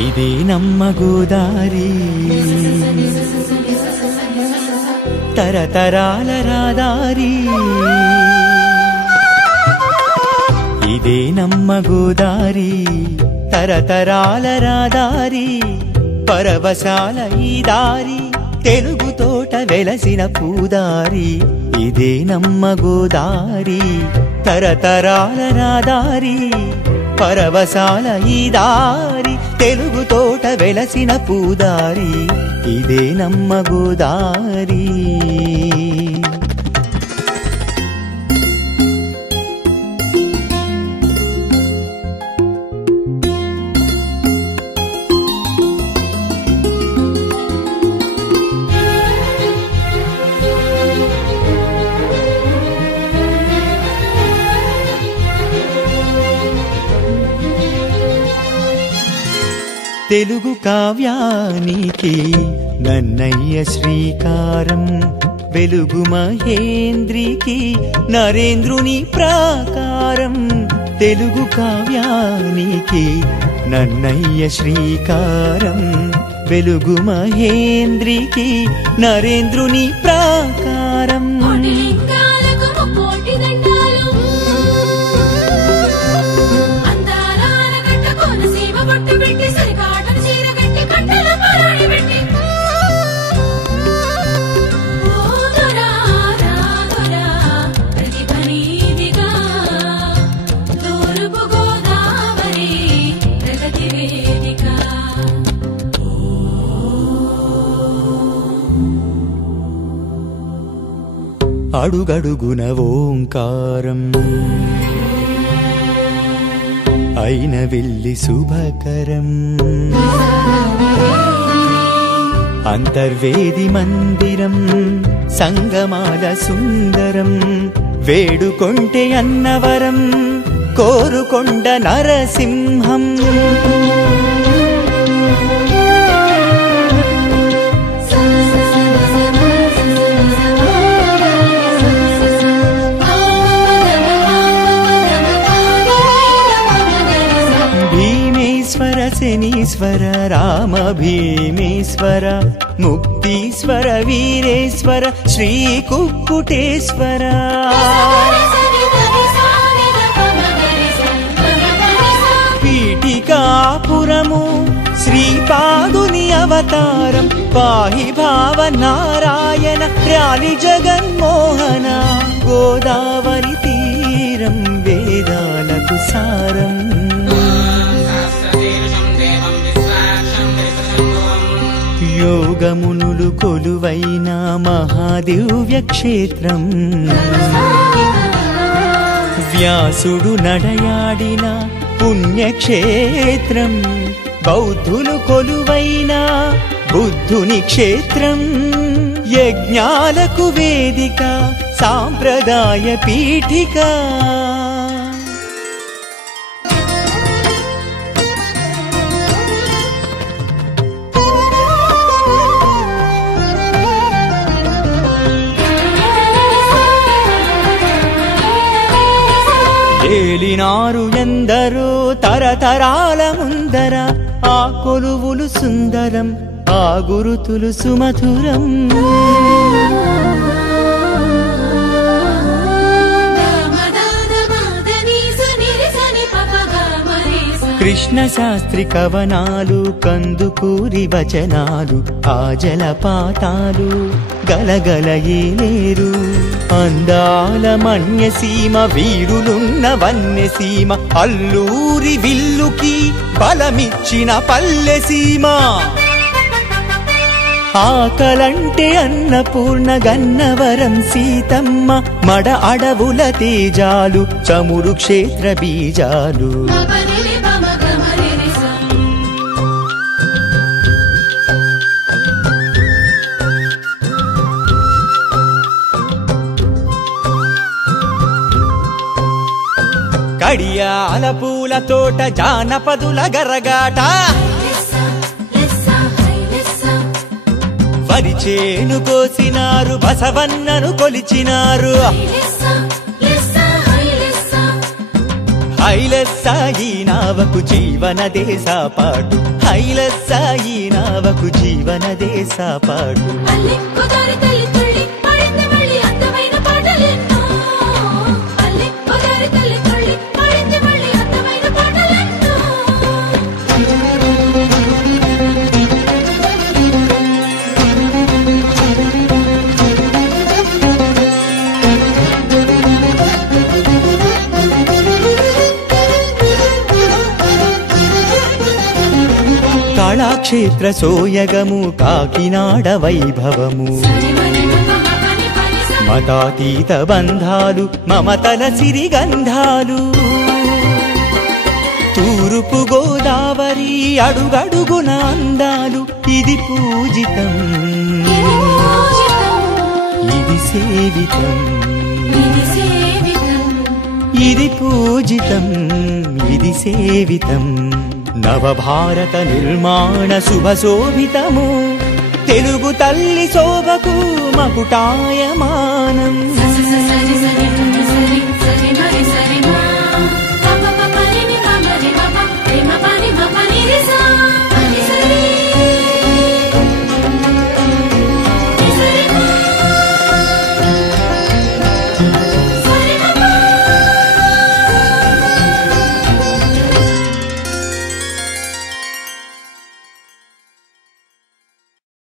ఇదే నమ్మ గోదారి తరతరాల రాదారి ఇదే నమ్మ గోదారి తరతరాల రాదారి పరవశాల ఈ దారి తెలుగు తోట వెలసిన పూదారి ఇదే నమ్మ గోదారి తరతరాల రాదారి పరవశాల ఈ దారి తెలుగు తోట వెలసిన పూదారి ఇదే నమ్మ గోదారి తెలుగు కావ్యానికి నన్నయ్య శ్రీకారం వెలుగు మహేంద్రికి నరేంద్రుని ప్రాకారం తెలుగు కావ్యానికి నన్నయ్య శ్రీకారం వెలుగు మహేంద్రికి నరేంద్రుని ప్రాకారం అడుగడుగున ఓంకారం అయిన వెళ్ళి శుభకరం అంతర్వేది మందిరం సంగమాల సుందరం వేడుకొంటే అన్నవరం కోరుకొండ నరసింహం శనీశ్వర రామ భీమేశ్వర ముక్తీశ్వర వీరేశ్వర శ్రీ కుక్కుటేశ్వర పీఠికాపురము శ్రీపాదుని అవతారం పాహి భావ నారాయణ ర్యాలి జగన్మోహన గోదావరి తీరం వేదాలకు సారం యోగమునులు కొలువైన మహాదివ్య క్షేత్రం వ్యాసుడు నడయాడిన పుణ్యక్షేత్రం బౌద్ధులు కొలువైన బుద్ధుని క్షేత్రం యజ్ఞాలకు వేదిక సాంప్రదాయ పీఠిక ఏలినారు ఎందరో తరతరాల ముందర ఆ కొలువులు సుందరం ఆ గురుతులు సుమధురం కృష్ణ శాస్త్రి కవనాలు కందుకూరి వచనాలు ఆ జలపాతాలు గలగల ఏలేరు అందాల మన్యసీమ వీరులున్న వన్యసీమ అల్లూరి విల్లుకి బలమిచ్చిన పల్లెసీమ ఆకలంటే అన్నపూర్ణ గన్నవరం సీతమ్మ మడ అడవుల తేజాలు చమురు క్షేత్ర బీజాలు కడియాల పూల తోట జానపదుల గరగాట వరిచేను కోసినారు బసవన్నను కొలిచినారు హైలెస్సాయి నావకు జీవనదే సాపాటు హైలెస్సాయి నావకు జీవనదే సాపాటు కళాక్షేత్ర సోయగము కాకినాడ వైభవము మతాతీత బంధాలు మమతల సిరిగంధాలు తూర్పు గోదావరి అడుగడుగున అందాలు ఇది పూజితం ఇది సేవితం ఇది పూజితం ఇది సేవితం నవభారత నిర్మాణ శుభశోభితము తెలుగు తల్లి శోభకు మకుటాయమానం